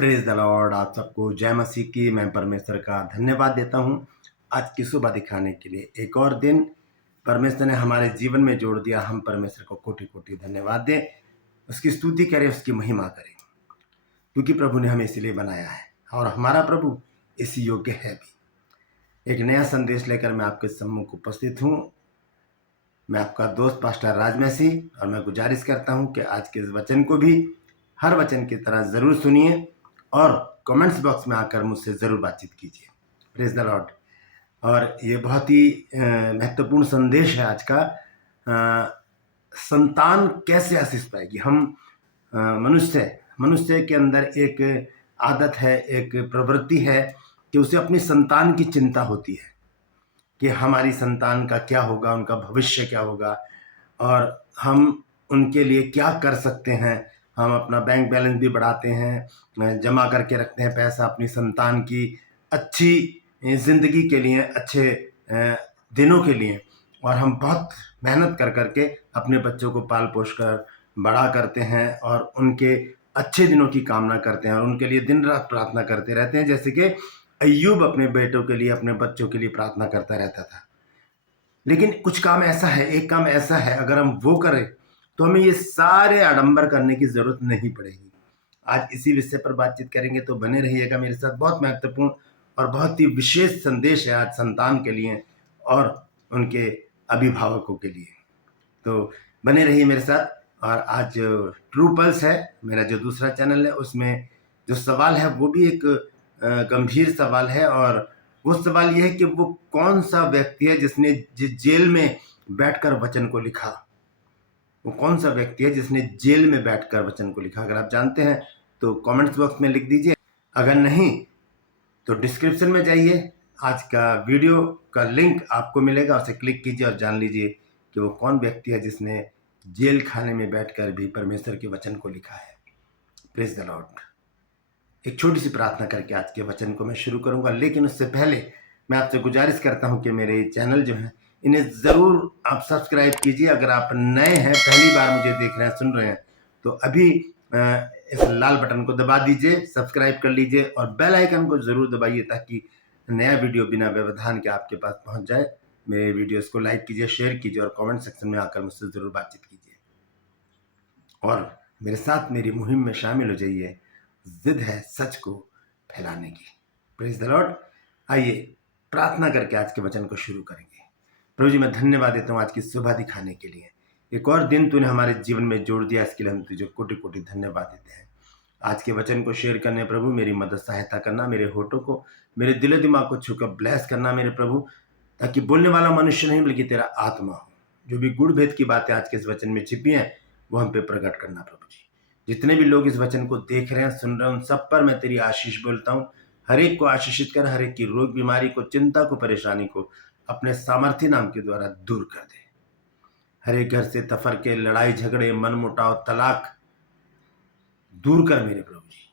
Praise the Lord. आप सबको जय मसीह की। मैं परमेश्वर का धन्यवाद देता हूं आज की सुबह दिखाने के लिए। एक और दिन परमेश्वर ने हमारे जीवन में जोड़ दिया। हम परमेश्वर को कोटि कोटि धन्यवाद दें, उसकी स्तुति करें, उसकी महिमा करें, क्योंकि प्रभु ने हमें इसलिए बनाया है और हमारा प्रभु इसी योग्य है भी। एक नया संदेश लेकर मैं आपके सम्मुख उपस्थित हूँ। मैं आपका दोस्त पास्टर राज मसीह, और मैं गुजारिश करता हूँ कि आज के इस वचन को भी हर वचन की तरह ज़रूर सुनिए और कमेंट्स बॉक्स में आकर मुझसे ज़रूर बातचीत कीजिए। Praise the Lord. और ये बहुत ही महत्वपूर्ण संदेश है आज का। संतान कैसे आशीष पाएगी। हम मनुष्य के अंदर एक आदत है, एक प्रवृत्ति है कि उसे अपनी संतान की चिंता होती है कि हमारी संतान का क्या होगा, उनका भविष्य क्या होगा और हम उनके लिए क्या कर सकते हैं। हम अपना बैंक बैलेंस भी बढ़ाते हैं, जमा करके रखते हैं पैसा अपनी संतान की अच्छी ज़िंदगी के लिए, अच्छे दिनों के लिए। और हम बहुत मेहनत कर करके अपने बच्चों को पाल पोष कर बड़ा करते हैं और उनके अच्छे दिनों की कामना करते हैं और उनके लिए दिन रात प्रार्थना करते रहते हैं, जैसे कि अय्यूब अपने बेटों के लिए, अपने बच्चों के लिए प्रार्थना करता रहता था। लेकिन कुछ काम ऐसा है, एक काम ऐसा है, अगर हम वो करें तो हमें ये सारे आडंबर करने की जरूरत नहीं पड़ेगी। आज इसी विषय पर बातचीत करेंगे, तो बने रहिएगा मेरे साथ। बहुत महत्वपूर्ण और बहुत ही विशेष संदेश है आज संतान के लिए और उनके अभिभावकों के लिए। तो बने रहिए मेरे साथ। और आज ट्रू पल्स है मेरा जो दूसरा चैनल है, उसमें जो सवाल है वो भी एक गंभीर सवाल है। और वो सवाल यह है कि वो कौन सा व्यक्ति है जिसने जेल में बैठकर वचन को लिखा। वो कौन सा व्यक्ति है जिसने जेल में बैठकर वचन को लिखा। अगर आप जानते हैं तो कमेंट्स बॉक्स में लिख दीजिए, अगर नहीं तो डिस्क्रिप्शन में जाइए, आज का वीडियो का लिंक आपको मिलेगा, उसे क्लिक कीजिए और जान लीजिए कि वो कौन व्यक्ति है जिसने जेल खाने में बैठकर भी परमेश्वर के वचन को लिखा है। Praise the Lord. एक छोटी सी प्रार्थना करके आज के वचन को मैं शुरू करूंगा, लेकिन उससे पहले मैं आपसे गुजारिश करता हूं कि मेरे चैनल जो है इन्हें ज़रूर आप सब्सक्राइब कीजिए। अगर आप नए हैं, पहली बार मुझे देख रहे हैं, सुन रहे हैं, तो अभी इस लाल बटन को दबा दीजिए, सब्सक्राइब कर लीजिए और बेल आइकन को ज़रूर दबाइए ताकि नया वीडियो बिना व्यवधान के आपके पास पहुंच जाए। मेरे वीडियोस को लाइक कीजिए, शेयर कीजिए और कमेंट सेक्शन में आकर मुझसे ज़रूर बातचीत कीजिए और मेरे साथ मेरी मुहिम में शामिल हो जाइए। जिद है सच को फैलाने की। Praise the Lord. आइए प्रार्थना करके आज के वचन को शुरू करेंगे। प्रभु जी, मैं धन्यवाद देता हूँ आज की सुबह दिखाने के लिए। एक और दिन तूने हमारे जीवन में जोड़ दिया, इसके लिए हम तुझे कोटि कोटि धन्यवाद देते हैं। आज के वचन को शेयर करने प्रभु मेरी मदद सहायता करना, मेरे होठों को, मेरे दिल दिमाग को छूकर ब्लेस करना मेरे प्रभु, ताकि बोलने वाला मनुष्य नहीं बल्कि तेरा आत्मा हो। जो भी गुड़ भेद की बातें आज के इस वचन में छिपी हैं वो हम पे प्रकट करना प्रभु जी। जितने भी लोग इस वचन को देख रहे हैं, सुन रहे हैं, उन सब पर मैं तेरी आशीष बोलता हूँ। हर एक को आशीषित कर, हर एक की रोग बीमारी को, चिंता को, परेशानी को अपने सामर्थ्य नाम के द्वारा दूर कर दे। हर एक घर से तफरके, लड़ाई झगड़े, मन मुटाव, तलाक दूर कर मेरे प्रभु जी।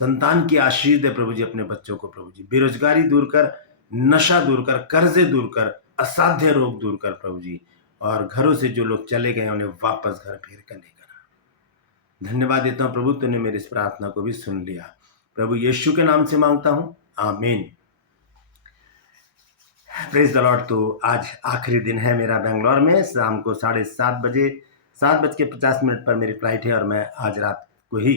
संतान की आशीष दे प्रभु जी अपने बच्चों को प्रभु जी। बेरोजगारी दूर कर, नशा दूर कर, कर्जे दूर कर, असाध्य रोग दूर कर प्रभु जी। और घरों से जो लोग चले गए उन्हें वापस घर फिर कर लेकर आ। धन्यवाद देता हूँ प्रभु, तूने मेरी इस प्रार्थना को भी सुन लिया। प्रभु यीशु के नाम से मांगता हूँ, आमीन। Praise the Lord. तो आज आखिरी दिन है मेरा बेंगलोर में। शाम को 7:30 बजे, 7:50 पर मेरी फ्लाइट है और मैं आज रात को ही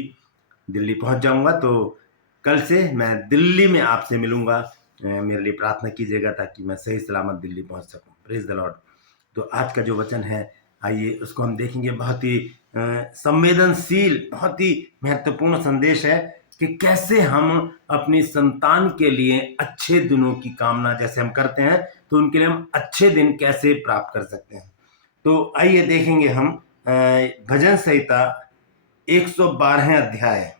दिल्ली पहुंच जाऊंगा। तो कल से मैं दिल्ली में आपसे मिलूंगा। मेरे लिए प्रार्थना कीजिएगा ताकि मैं सही सलामत दिल्ली पहुंच सकूं। Praise the Lord. तो आज का जो वचन है, आइए उसको हम देखेंगे। बहुत ही संवेदनशील, बहुत ही महत्वपूर्ण संदेश है कि कैसे हम अपनी संतान के लिए अच्छे दिनों की कामना जैसे हम करते हैं, तो उनके लिए हम अच्छे दिन कैसे प्राप्त कर सकते हैं। तो आइए देखेंगे हम भजन संहिता 112 अध्याय।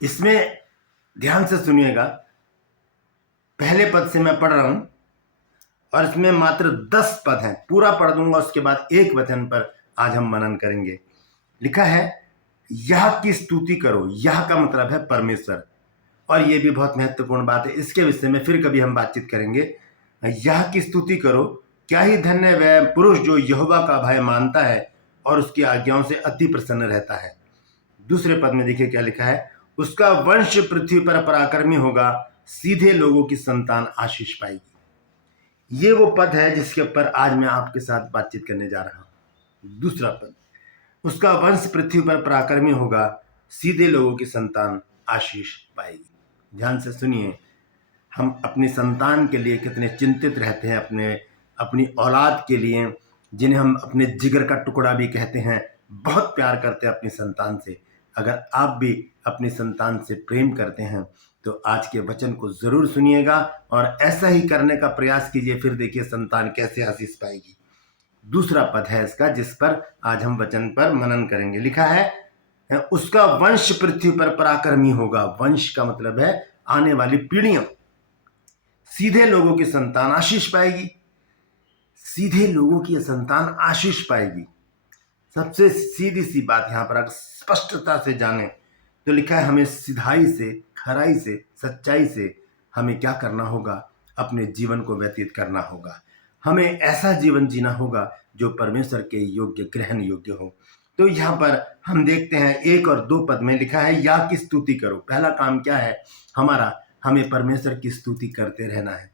इसमें ध्यान से सुनिएगा, पहले पद से मैं पढ़ रहा हूं और इसमें मात्र 10 पद हैं। पूरा पढ़ दूंगा, उसके बाद एक वचन पर आज हम मनन करेंगे। लिखा है, यह की स्तुति करो। यह का मतलब है परमेश्वर, और यह भी बहुत महत्वपूर्ण बात है। इसके विषय में फिर कभी हम बातचीत करेंगे। यह की स्तुति करो। क्या ही धन्य वह पुरुष जो यहोवा का भय मानता है और उसकी आज्ञाओं से अति प्रसन्न रहता है। दूसरे पद में देखिए क्या लिखा है, उसका वंश पृथ्वी पर पराक्रमी होगा, सीधे लोगों की संतान आशीष पाएगी। ये वो पद है जिसके ऊपर आज मैं आपके साथ बातचीत करने जा रहा हूं। दूसरा पद, उसका वंश पृथ्वी पर पराक्रमी होगा, सीधे लोगों की संतान आशीष पाएगी। ध्यान से सुनिए, हम अपनी संतान के लिए कितने चिंतित रहते हैं, अपनी औलाद के लिए, जिन्हें हम अपने जिगर का टुकड़ा भी कहते हैं, बहुत प्यार करते हैं अपनी संतान से। अगर आप भी अपनी संतान से प्रेम करते हैं तो आज के वचन को जरूर सुनिएगा और ऐसा ही करने का प्रयास कीजिए, फिर देखिए संतान कैसे आशीष पाएगी। दूसरा पद है इसका जिस पर आज हम वचन पर मनन करेंगे। लिखा है, उसका वंश पृथ्वी पर पराक्रमी होगा। वंश का मतलब है आने वाली पीढ़ियां। सीधे लोगों की संतान आशीष पाएगी। सीधे लोगों की संतान आशीष पाएगी। सबसे सीधी सी बात यहां पर अगर स्पष्टता से जाने तो लिखा है, हमें सिधाई से, खराई से, सच्चाई से हमें क्या करना होगा, अपने जीवन को व्यतीत करना होगा। हमें ऐसा जीवन जीना होगा जो परमेश्वर के योग्य, ग्रहण योग्य हो। तो यहाँ पर हम देखते हैं 1 और 2 पद में लिखा है, या की स्तुति करो। पहला काम क्या है हमारा, हमें परमेश्वर की स्तुति करते रहना है,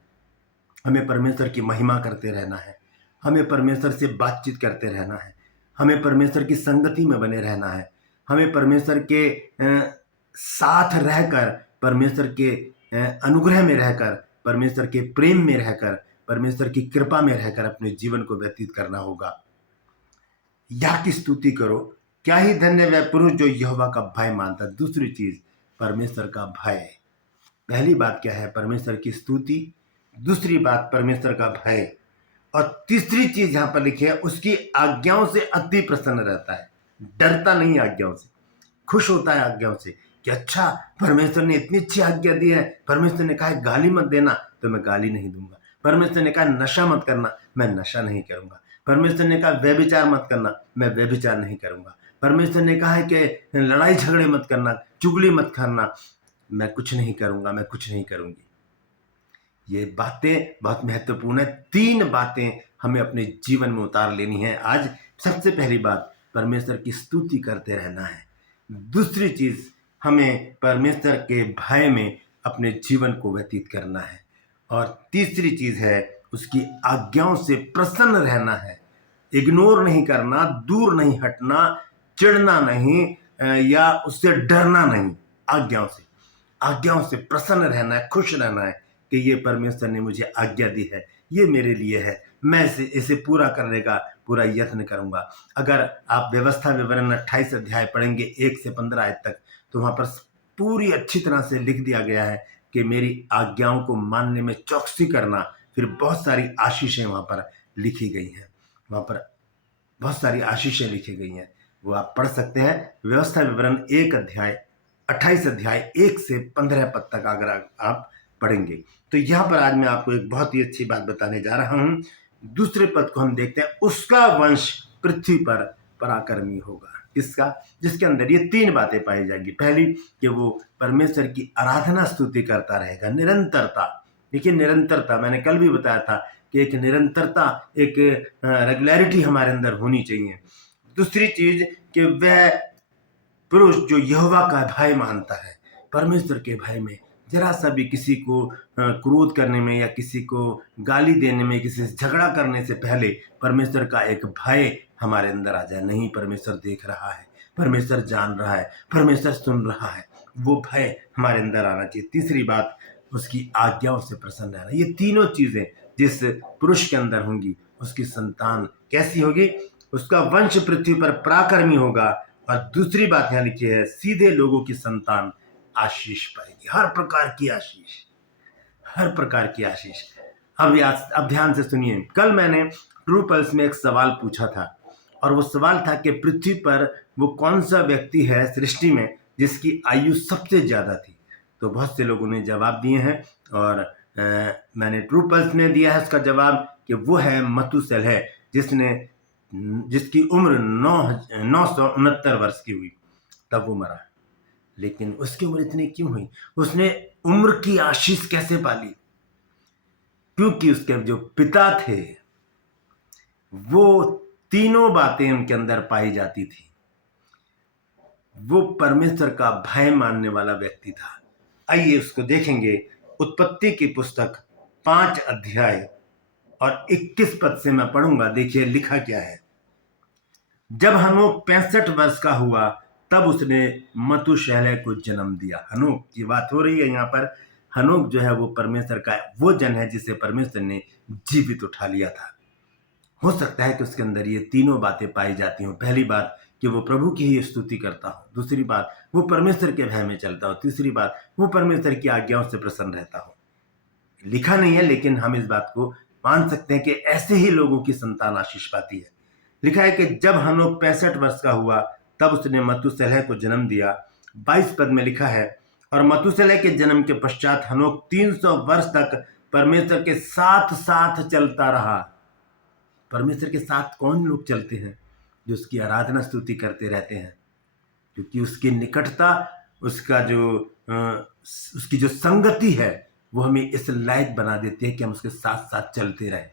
हमें परमेश्वर की महिमा करते रहना है, हमें परमेश्वर से बातचीत करते रहना है, हमें परमेश्वर की संगति में बने रहना है, हमें परमेश्वर के साथ रहकर, परमेश्वर के अनुग्रह में रहकर, परमेश्वर के प्रेम में रहकर, परमेश्वर की कृपा में रहकर अपने जीवन को व्यतीत करना होगा। या की स्तुति करो, क्या ही धन्य वह पुरुष जो यहोवा का भय मानता। दूसरी चीज, परमेश्वर का भय। पहली बात क्या है, परमेश्वर की स्तुति। दूसरी बात, परमेश्वर का भय। और तीसरी चीज यहां पर लिखी है, उसकी आज्ञाओं से अति प्रसन्न रहता है। डरता नहीं आज्ञाओं से, खुश होता है आज्ञाओं से कि अच्छा परमेश्वर ने इतनी अच्छी आज्ञा दी है। परमेश्वर ने कहा है गाली मत देना, तो मैं गाली नहीं दूंगा। परमेश्वर ने कहा नशा मत करना, मैं नशा नहीं करूंगा। परमेश्वर ने कहा व्यभिचार मत करना, मैं व्यभिचार नहीं करूंगा। परमेश्वर ने कहा है कि लड़ाई झगड़े मत करना, चुगली मत करना, मैं कुछ नहीं करूंगा, मैं कुछ नहीं करूंगी। ये बातें बहुत महत्वपूर्ण है। 3 बातें हमें अपने जीवन में उतार लेनी है आज। सबसे पहली बात, परमेश्वर की स्तुति करते रहना है। दूसरी चीज, हमें परमेश्वर के भय में अपने जीवन को व्यतीत करना है। और तीसरी चीज है, उसकी आज्ञाओं से प्रसन्न रहना है। इग्नोर नहीं करना, दूर नहीं हटना, चिढ़ना नहीं या उससे डरना नहीं। आज्ञाओं से प्रसन्न रहना है, खुश रहना है कि ये परमेश्वर ने मुझे आज्ञा दी है, ये मेरे लिए है, मैं इसे पूरा करने का पूरा यत्न करूंगा। अगर आप व्यवस्था विवरण 28 अध्याय पढ़ेंगे 1 से 15 आयत तक, तो वहां पर पूरी अच्छी तरह से लिख दिया गया है कि मेरी आज्ञाओं को मानने में चौकसी करना। फिर बहुत सारी आशीषें वहां पर लिखी गई हैं, वहां पर बहुत सारी आशीषें लिखी गई हैं, वो आप पढ़ सकते हैं। व्यवस्था विवरण 28 अध्याय 1 से 15 पद तक अगर आप पढ़ेंगे। तो यहां पर आज मैं आपको एक बहुत ही अच्छी बात बताने जा रहा हूं। दूसरे पद को हम देखते हैं, उसका वंश पृथ्वी पर पराक्रमी होगा। किसका? जिसके अंदर ये 3 बातें पाई जाएंगी। पहली कि वो परमेश्वर की आराधना स्तुति करता रहेगा, निरंतरता। देखिए निरंतरता, मैंने कल भी बताया था कि एक निरंतरता, एक रेगुलरिटी हमारे अंदर होनी चाहिए। दूसरी चीज कि वह पुरुष जो यहोवा का भय मानता है, परमेश्वर के भय में जरा सा भी किसी को क्रोध करने में या किसी को गाली देने में, किसी से झगड़ा करने से पहले परमेश्वर का एक भय हमारे अंदर आ जाए। नहीं, परमेश्वर देख रहा है, परमेश्वर जान रहा है, परमेश्वर सुन रहा है, वो भय हमारे अंदर आना चाहिए। तीसरी बात, उसकी आज्ञाओं से प्रसन्न रहना। ये तीनों चीजें जिस पुरुष के अंदर होंगी, उसकी संतान कैसी होगी? उसका वंश पृथ्वी पर पराक्रमी होगा। और दूसरी बात यहां लिखी है, सीधे लोगों की संतान आशीष पाएगी। हर प्रकार की आशीष, हर प्रकार की आशीष। अब ध्यान से सुनिए। कल मैंने ट्रू पल्स में एक सवाल पूछा था, और वो सवाल था कि पृथ्वी पर वो कौन सा व्यक्ति है सृष्टि में जिसकी आयु सबसे ज्यादा थी। तो बहुत से लोगों ने जवाब दिए हैं, और मैंने ट्रू पल्स में दिया है उसका जवाब कि वो है मतुसेलह, जिसकी उम्र 969 वर्ष की हुई, तब वो मरा। लेकिन उसकी उम्र इतनी क्यों हुई? उसने उम्र की आशीष कैसे पाली? क्योंकि उसके जो पिता थे वो तीनों बातें उनके अंदर पाई जाती थी। वो परमेश्वर का भय मानने वाला व्यक्ति था। आइए उसको देखेंगे। उत्पत्ति की पुस्तक 5 अध्याय और 21 पद से मैं पढ़ूंगा। देखिए लिखा क्या है। जब हनोक 65 वर्ष का हुआ तब उसने मतुशेलह को जन्म दिया। हनोक की बात हो रही है यहाँ पर। हनोक जो है वो परमेश्वर का वो जन है जिसे परमेश्वर ने जीवित उठा लिया था। हो सकता है कि उसके अंदर ये तीनों बातें पाई जाती हों। पहली बात कि वो प्रभु की ही स्तुति करता हो। दूसरी बात वो परमेश्वर के भय में चलता हो। तीसरी बात वो परमेश्वर की आज्ञाओं से प्रसन्न रहता हो। लिखा नहीं है लेकिन हम इस बात को मान सकते हैं कि ऐसे ही लोगों की संतान आशीष पाती है। लिखा है कि जब हनोक 65 वर्ष का हुआ तब उसने मतुशेलह को जन्म दिया। 22 पद में लिखा है, और मतुशेलह के जन्म के पश्चात हनोक 300 वर्ष तक परमेश्वर के साथ साथ चलता रहा। परमेश्वर के साथ कौन लोग चलते हैं? जो उसकी आराधना स्तुति करते रहते हैं, क्योंकि उसकी निकटता, उसकी जो संगति है वो हमें इस लायक बना देती है कि हम उसके साथ साथ चलते रहें।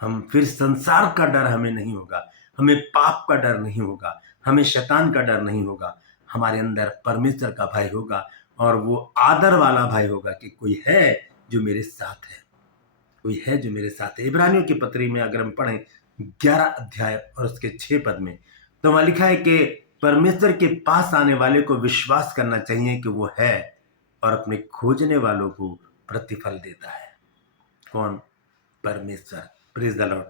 हम फिर संसार का डर हमें नहीं होगा, हमें पाप का डर नहीं होगा, हमें शैतान का डर नहीं होगा। हमारे अंदर परमेश्वर का भय होगा और वो आदर वाला भय होगा कि कोई है जो मेरे साथ है, कोई है जो मेरे साथ है। इब्रानियों की पत्री में अगर हम पढ़ें 11 अध्याय और उसके 6 पद में, तो वहां लिखा है कि परमेश्वर के पास आने वाले को विश्वास करना चाहिए कि वो है और अपने खोजने वालों को प्रतिफल देता है। कौन? परमेश्वर। Praise the Lord.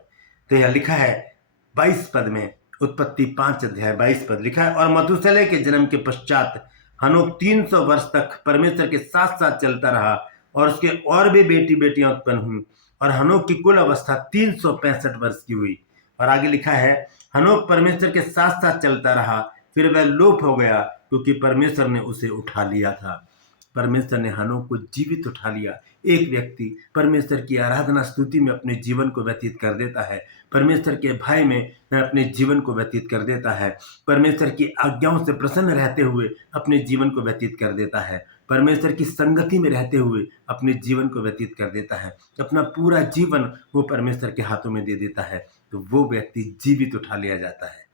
तो यह लिखा है 22 पद में, उत्पत्ति 5 अध्याय 22 पद लिखा है, और मतुशेलह के जन्म के पश्चात हनोक 300 वर्ष तक परमेश्वर के साथ साथ चलता रहा और उसके और भी बेटी बेटियां उत्पन्न हुई, और हनोक की कुल अवस्था 365 वर्ष की हुई। और आगे लिखा है, हनोक परमेश्वर के साथ साथ चलता रहा, फिर वह लोप हो गया क्योंकि परमेश्वर ने उसे उठा लिया था। परमेश्वर ने हनोक को जीवित उठा लिया। एक व्यक्ति परमेश्वर की आराधना स्तुति में अपने जीवन को व्यतीत कर देता है, परमेश्वर के भय में अपने जीवन को व्यतीत कर देता है, परमेश्वर की आज्ञाओं से प्रसन्न रहते हुए अपने जीवन को व्यतीत कर देता है, परमेश्वर की संगति में रहते हुए अपने जीवन को व्यतीत कर देता है, अपना पूरा जीवन वो परमेश्वर के हाथों में दे देता है, तो वो व्यक्ति जीवित उठा लिया जाता है।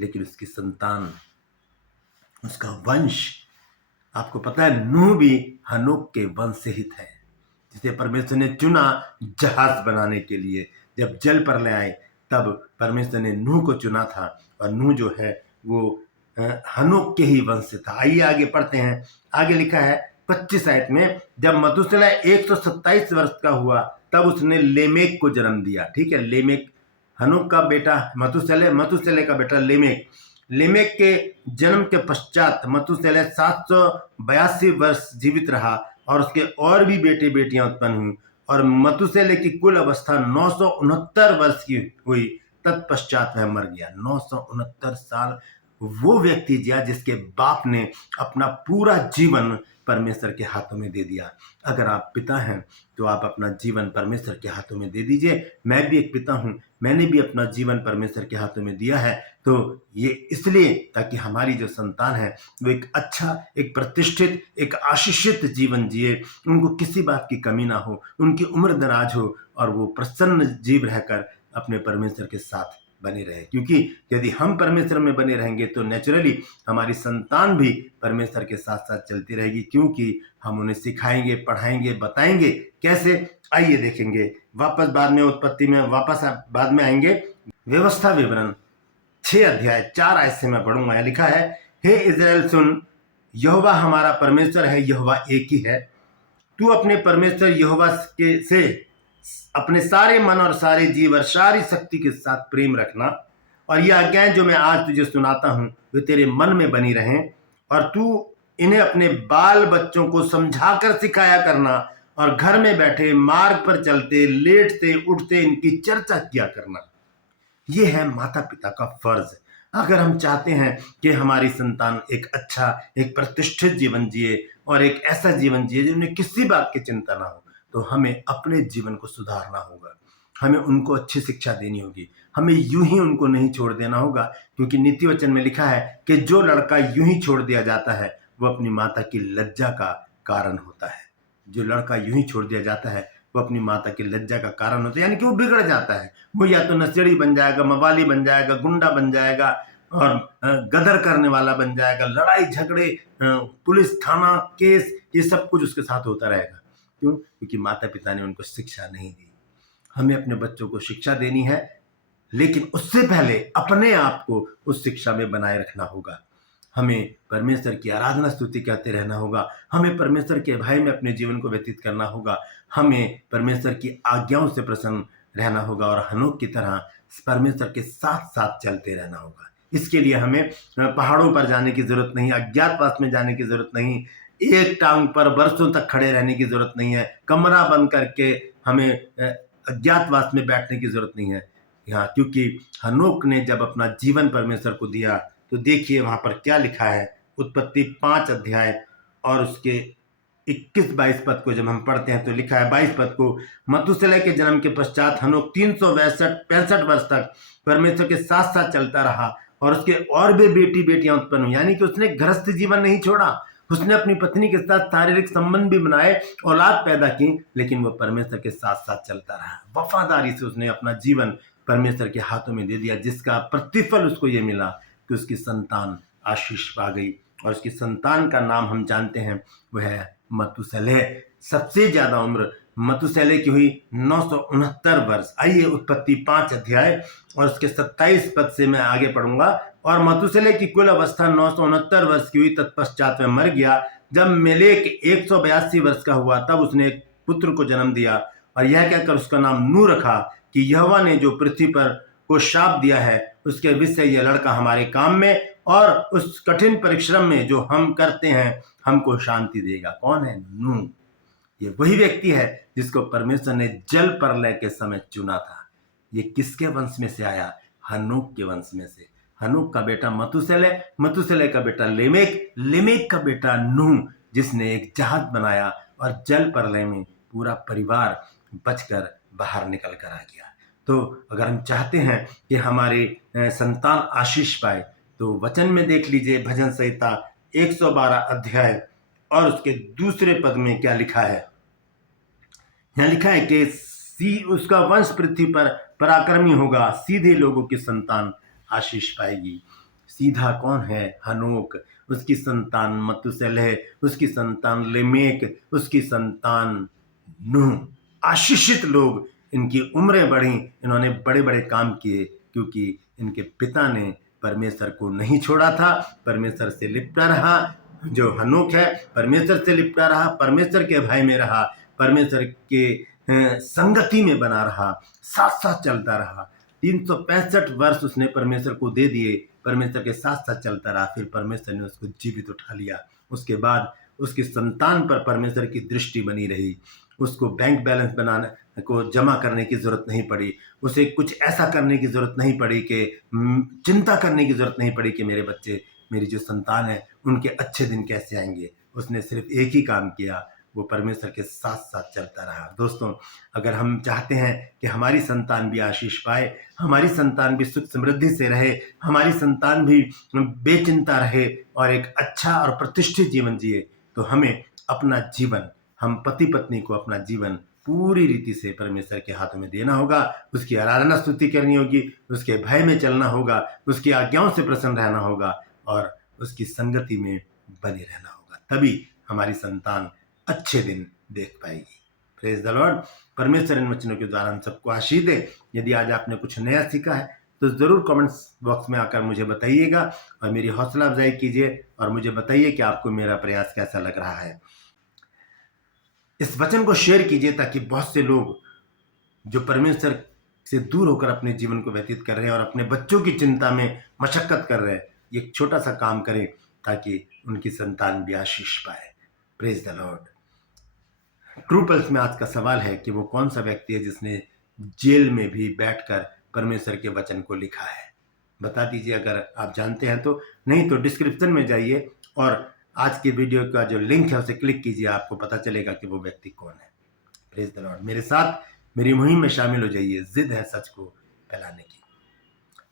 लेकिन उसकी संतान, उसका वंश, आपको पता है नूह भी हनोक के वंश से हित है, जिसे परमेश्वर ने चुना जहाज बनाने के लिए। जब जल प्रलय आए तब परमेश्वर ने नूह को चुना था, और नूह जो है वो हनोक के ही वंश से था। आइए आगे पढ़ते हैं। आगे लिखा है 25 आयत में, जब मतुशेलह 127 वर्ष का हुआ तब उसने लेमेक को जन्म दिया। ठीक है, लेमेक हनोक का बेटा मतुशेलह, मतुशेलह का बेटा लेमेक। लेमेक के जन्म के पश्चात मतुशेलह 782 वर्ष जीवित रहा और उसके और भी बेटे बेटियां उत्पन्न हुई, और मतुशेलह की कुल अवस्था 969 वर्ष की हुई। तत्पश्चात वह मर गया। 969 साल वो व्यक्ति जिया जिसके बाप ने अपना पूरा जीवन परमेश्वर के हाथों में दे दिया। अगर आप पिता हैं तो आप अपना जीवन परमेश्वर के हाथों में दे दीजिए। मैं भी एक पिता हूं, मैंने भी अपना जीवन परमेश्वर के हाथों में दिया है। तो ये इसलिए ताकि हमारी जो संतान है वो एक अच्छा, एक प्रतिष्ठित, एक आशीषित जीवन जिए, उनको किसी बात की कमी ना हो, उनकी उम्र दराज हो और वो प्रसन्न जीव रहकर अपने परमेश्वर के साथ बने रहे। क्योंकि यदि हम परमेश्वर में बने रहेंगे तो नेचुरली हमारी संतान भी परमेश्वर के साथ साथ चलती रहेगी, क्योंकि हम उन्हें सिखाएंगे, पढ़ाएंगे, बताएंगे। कैसे? आइए देखेंगे। वापस बाद में उत्पत्ति में वापस बाद में आएंगे। व्यवस्था विवरण 6 अध्याय 4 आयत से मैं पढ़ूंगा। लिखा है, हे इज़राइल सुन, यहोवा हमारा परमेश्वर है, यहोवा एक ही है। तू अपने परमेश्वर यहोवा के से अपने सारे मन और सारे जीव और सारी शक्ति के साथ प्रेम रखना, और ये आज्ञाएं जो मैं आज तुझे सुनाता हूं वे तेरे मन में बनी रहें, और तू इन्हें अपने बाल बच्चों को समझाकर सिखाया करना, और घर में बैठे, मार्ग पर चलते, लेटते उठते इनकी चर्चा किया करना। ये है माता पिता का फर्ज। अगर हम चाहते हैं कि हमारी संतान एक अच्छा, एक प्रतिष्ठित जीवन जिए और एक ऐसा जीवन जिए जिन्हें किसी बात की चिंता ना हो, तो हमें अपने जीवन को सुधारना होगा। हमें उनको अच्छी शिक्षा देनी होगी। हमें यूं ही उनको नहीं छोड़ देना होगा, क्योंकि नीति वचन में लिखा है कि जो लड़का यूं ही छोड़ दिया जाता है वो अपनी माता की लज्जा का कारण होता है। जो लड़का यूं ही छोड़ दिया जाता है वो अपनी माता की लज्जा का कारण होता है, यानी कि वो बिगड़ जाता है। वो या तो नशेड़ी बन जाएगा, मवाली बन जाएगा, गुंडा बन जाएगा और गदर करने वाला बन जाएगा, लड़ाई झगड़े, पुलिस थाना केस, ये सब कुछ उसके साथ होता रहेगा। क्यों? क्योंकि माता पिता ने उनको शिक्षा नहीं दी। हमें अपने बच्चों को शिक्षा देनी है, लेकिन उससे पहले अपने आप को उस शिक्षा में बनाए रखना होगा। हमें परमेश्वर की आराधना स्तुति करते रहना होगा। हमें परमेश्वर के भय में अपने जीवन को व्यतीत करना होगा। हमें परमेश्वर की आज्ञाओं से प्रसन्न रहना होगा और हनोक की तरह परमेश्वर के साथ साथ चलते रहना होगा। इसके लिए हमें पहाड़ों पर जाने की जरूरत नहीं, अज्ञातवास में जाने की जरूरत नहीं, एक टांग पर वर्षों तक खड़े रहने की जरूरत नहीं है, कमरा बंद करके हमें अज्ञातवास में बैठने की जरूरत नहीं है। यहाँ क्योंकि हनोक ने जब अपना जीवन परमेश्वर को दिया तो देखिए वहां पर क्या लिखा है। उत्पत्ति 5 अध्याय और उसके 21-22 पद को जब हम पढ़ते हैं तो लिखा है 22 पद को, मथुसेलह के जन्म के पश्चात हनोक 365 वर्ष तक परमेश्वर के साथ साथ चलता रहा और उसके और भी बेटी बेटियां उत्पन्न हुई। यानी कि उसने गृहस्थ जीवन नहीं छोड़ा, उसने अपनी पत्नी के साथ शारीरिक संबंध भी बनाए, औलाद पैदा की, लेकिन वो परमेश्वर के साथ साथ चलता रहा। वफादारी से उसने अपना जीवन परमेश्वर के हाथों में दे दिया, जिसका प्रतिफल उसको ये मिला कि उसकी संतान आशीष पा गई। और उसकी संतान का नाम हम जानते हैं, वह है मथुसेलह। सबसे ज्यादा उम्र मथुसेलह की हुई 969 वर्ष। आइए उत्पत्ति 5 अध्याय और उसके 27 पद से मैं आगे पढ़ूंगा। और मथुसेलह की कुल अवस्था 969 वर्ष की हुई, तत्पश्चात में मर गया। जब मेलेक 182 वर्ष का हुआ तब उसने एक पुत्र को जन्म दिया और यह कहकर उसका नाम नूह रखा कि यहोवा ने जो पृथ्वी पर को शाप दिया है उसके विषय यह लड़का हमारे काम में और उस कठिन परिश्रम में जो हम करते हैं हमको शांति देगा। कौन है? नूह। ये वही व्यक्ति है जिसको परमेश्वर ने जल प्रलय के समय चुना था। ये किसके वंश में से आया? हनोक के वंश में से। हनोक का बेटा मथुसेलह, मथुसेलह का बेटा लेमेक, लेमेक का बेटा नूह, जिसने एक जहाज बनाया और जल प्रलय में पूरा परिवार बचकर बाहर निकल कर आ गया। तो अगर हम चाहते हैं कि हमारे संतान आशीष पाए तो वचन में देख लीजिए, भजन संहिता 112 अध्याय और उसके दूसरे पद में क्या लिखा है। यहाँ लिखा है कि उसका वंश पृथ्वी पर पराक्रमी होगा, सीधे लोगों की संतान आशीष पाएगी। सीधा कौन है? हनोक। उसकी संतान मथुसेलह, उसकी संतान लेमेक, उसकी संतान नूह। आशीषित लोग, इनकी उम्रें बढ़ी, इन्होंने बड़े बड़े काम किए क्योंकि इनके पिता ने परमेश्वर को नहीं छोड़ा था, परमेश्वर से लिपटा रहा। जो हनोक है परमेश्वर से लिपटा रहा, परमेश्वर के भय में रहा, परमेश्वर के संगति में बना रहा, साथ साथ चलता रहा। 365 वर्ष उसने परमेश्वर को दे दिए, परमेश्वर के साथ साथ चलता रहा। फिर परमेश्वर ने उसको जीवित उठा लिया। उसके बाद उसकी संतान पर परमेश्वर की दृष्टि बनी रही। उसको बैंक बैलेंस बनाने को जमा करने की जरूरत नहीं पड़ी, उसे कुछ ऐसा करने की जरूरत नहीं पड़ी कि चिंता करने की जरूरत नहीं पड़ी कि मेरे बच्चे, मेरी जो संतान है उनके अच्छे दिन कैसे आएंगे। उसने सिर्फ एक ही काम किया, वो परमेश्वर के साथ साथ चलता रहा। दोस्तों, अगर हम चाहते हैं कि हमारी संतान भी आशीष पाए, हमारी संतान भी सुख समृद्धि से रहे, हमारी संतान भी बेचिंता रहे और एक अच्छा और प्रतिष्ठित जीवन जिए, तो हमें अपना जीवन, हम पति पत्नी को अपना जीवन पूरी रीति से परमेश्वर के हाथों में देना होगा। उसकी आराधना स्तुति करनी होगी, उसके भय में चलना होगा, उसकी आज्ञाओं से प्रसन्न रहना होगा और उसकी संगति में बने रहना होगा। तभी हमारी संतान अच्छे दिन देख पाएगी। Praise the Lord. परमेश्वर इन वचनों के द्वारा हम सबको आशीष दे। यदि आज आपने कुछ नया सीखा है तो जरूर कमेंट्स बॉक्स में आकर मुझे बताइएगा और मेरी हौसला अफजाई कीजिए और मुझे बताइए कि आपको मेरा प्रयास कैसा लग रहा है। इस वचन को शेयर कीजिए ताकि बहुत से लोग जो परमेश्वर से दूर होकर अपने जीवन को व्यतीत कर रहे हैं और अपने बच्चों की चिंता में मशक्कत कर रहे हैं, एक छोटा सा काम करें ताकि उनकी संतान भी आशीष पाए। Praise the Lord. True pulse में आज का सवाल है कि वो कौन सा व्यक्ति है जिसने जेल में भी बैठकर परमेश्वर के वचन को लिखा है। बता दीजिए अगर आप जानते हैं तो, नहीं तो डिस्क्रिप्शन में जाइए और आज के वीडियो का जो लिंक है उसे क्लिक कीजिए, आपको पता चलेगा कि वो व्यक्ति कौन है। Praise the Lord. मेरे साथ मेरी मुहिम में शामिल हो जाइए, जिद है सच को फैलाने की।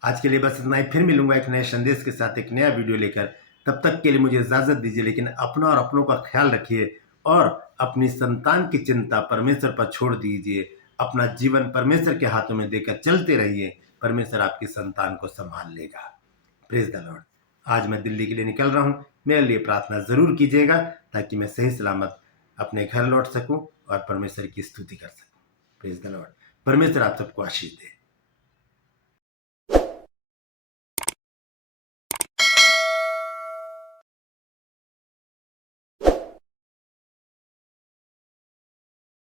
आज के लिए बस इतना ही, फिर मिलूंगा एक नए संदेश के साथ, एक नया वीडियो लेकर। तब तक के लिए मुझे इजाजत दीजिए, लेकिन अपना और अपनों का ख्याल रखिए। और अपनी संतान की चिंता परमेश्वर पर छोड़ दीजिए। अपना जीवन परमेश्वर के हाथों में देकर चलते रहिए। परमेश्वर आपकी संतान को संभाल लेगा। Praise the Lord. आज मैं दिल्ली के लिए निकल रहा हूँ। मेरे लिए प्रार्थना जरूर कीजिएगा ताकि मैं सही सलामत अपने घर लौट सकूं और परमेश्वर की स्तुति कर सकूं। Praise the Lord. परमेश्वर आप सबको आशीष दे।